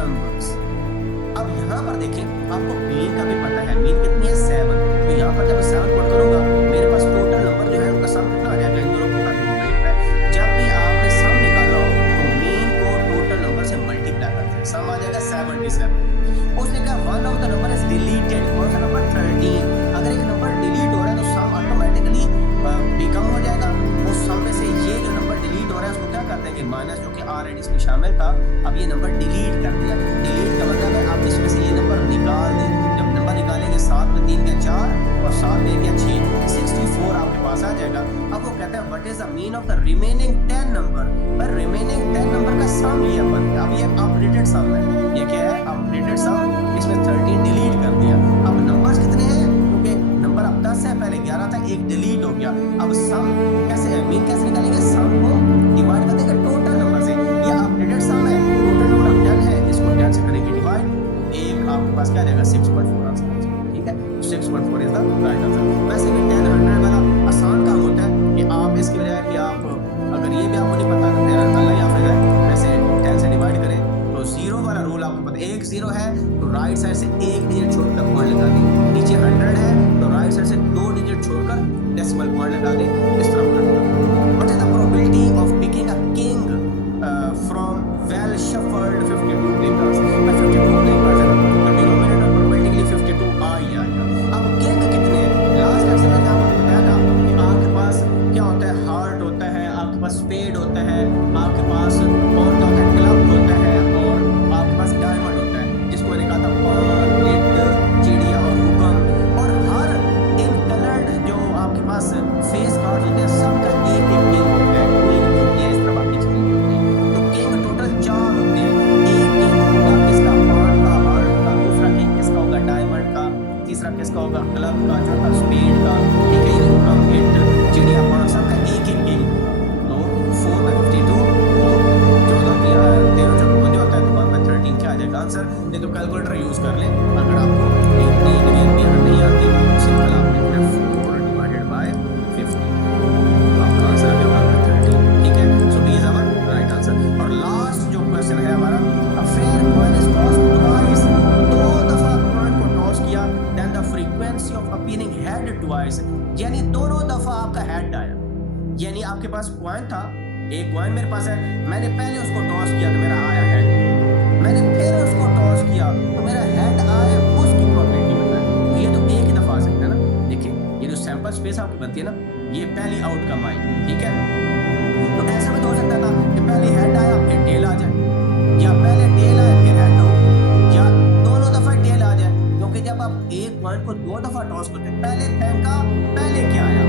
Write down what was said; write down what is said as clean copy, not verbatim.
numbers. अब यहाँ पर देखें, आपको मीन का भी पता है, मीन कितनी है 7। तो यहाँ पर जब 7 पुट करूंगा मेरे पास टोटल नंबर जो है उनका सम कितना आ जाएगा, इन दोनों को मल्टीप्लाई। जब भी आपने सम निकाला हो तो मीन को टोटल नंबर से मल्टीप्लाई करते हैं, सम आ जाएगा 77। उसने कहा one of the number is deleted, कौन सा नंबर 13। अगर एक नंबर डिलीट हो रहा है तो सम ऑटोमेटिकली कम हो जाएगा। उस सम में से ये जो नंबर डिलीट हो रहा है उसको क्या करते हैं कि माइनस, जो कि ऑलरेडी इसमें शामिल था, अब ये नंबर डिलीट कर दिया। डिलीट का मतलब है आप इसमें से ये नंबर निकाल दें। जब नंबर निकालेंगे 7 में 3 क्या 4 और 7 में क्या 6, 64 आपके पास आ जाएगा। अब वो कहता है what is the mean of the remaining 10 number. पर रिमेनिंग 10 नंबर का सम ये अपन, अब ये अपडेटेड सम है। ये क्या है, अपडेटेड सम। इसमें 13 डिलीट कर दिया। अब नंबर्स कितने हैं, क्योंकि नंबर अब 10 है, पहले 11 था, एक डिलीट हो गया। अब सम कैसे, मीन कैसे निकालेंगे, सम को डिवाइड कर देंगे टोटल नंबर से। ये अपडेटेड सम है, टोटल नंबर 10 है, इसको 10 से करेंगे डिवाइड, एक आपके पास क्या आ जाएगा 6.4 आंसर। ठीक है, 6.4 इज द राइट आंसर। वैसे भी 10 100 वाला आसान काम होता है कि आप इसकी बजाय कि आप अगर ये भी आपको नहीं पता अल्लाह या फिर वैसे 10 से डिवाइड करें तो 0 वाला रूल आपको पता है। एक 0 है तो राइट साइड से एक डिजिट छोड़कर पॉइंट लगा दें। नीचे 100 है तो राइट साइड से 2 डिजिट छोड़कर डेसिमल पॉइंट लगा दें। इस तरह what is the probability of picking a king from well shuffled 52 play cards. 52 play cards है तो डिनोमिनेटर प्रोबेबिलिटी 52 आ ही आएगा। अब किंग कितने हैं, लास्ट लेक्चर में आपको बताया था कि आपके पास क्या होता है, हार्ट होता है, आपके पास स्पेड होता है, आपके पास और क्या होता है, क्लब होता है, और आपके पास डायमंड होता है, जिसको मैंने कहा था पान, इट, चिड़िया और हुक्म। और हर इन कलर्ड जो आपके पास फेस कार्ड होते हैं सबका एक एक किंग होता है, क्वीन होती है, इस तरह बाकी चीजें होती हैं। तो किंग टोटल 4 होते हैं। एक किंग होगा किसका, पान का, हार्ट का, दूसरा किंग किसका होगा, डायमंड का, तीसरा किसका होगा, क्लब का, चौथा स्पेड का, ठीक है, हुक्म, इट, चिड़िया, पान, सबका एक एक किंग होगा। तो 4 by 52 तो 14 जो बजे होता है तो 1 by 13 क्या आ जाएगा आंसर। नहीं तो कैलकुलेटर यूज कर ले, अगर आपको इतनी नहीं आती तो सिंपल आपने 4 डिवाइडेड बाय 50 आपका आंसर आ जाएगा 1 by 13। ठीक है, so B is our right answer. और लास्ट जो क्वेश्चन है हमारा, a fair coin is tossed twice, 2 दफा कॉइन को टॉस किया, then the frequency of appearing head twice, यानी दोनों दफा आपका हेड आया। यानी आपके पास कॉइन था, एक कॉइन मेरे पास है, मैंने पहले उसको टॉस किया तो मेरा आया हेड, मैंने फिर उसको टॉस किया तो मेरा हेड आया, उसकी प्रोबेबिलिटी बताएं। तो ये तो एक ही दफा आ सकता है ना। देखिए ये जो सैंपल स्पेस आपकी बनती है ना, ये पहली आउटकम आई, ठीक है। तो ऐसा भी तो हो सकता था कि पहले हेड आया फिर टेल आ जाए, या पहले टेल आया फिर हेड हो, या दोनों दफा टेल आ जाए। क्योंकि जब आप एक कॉइन को 2 दफा टॉस करते हैं, पहले फेंका, पहले क्या आया,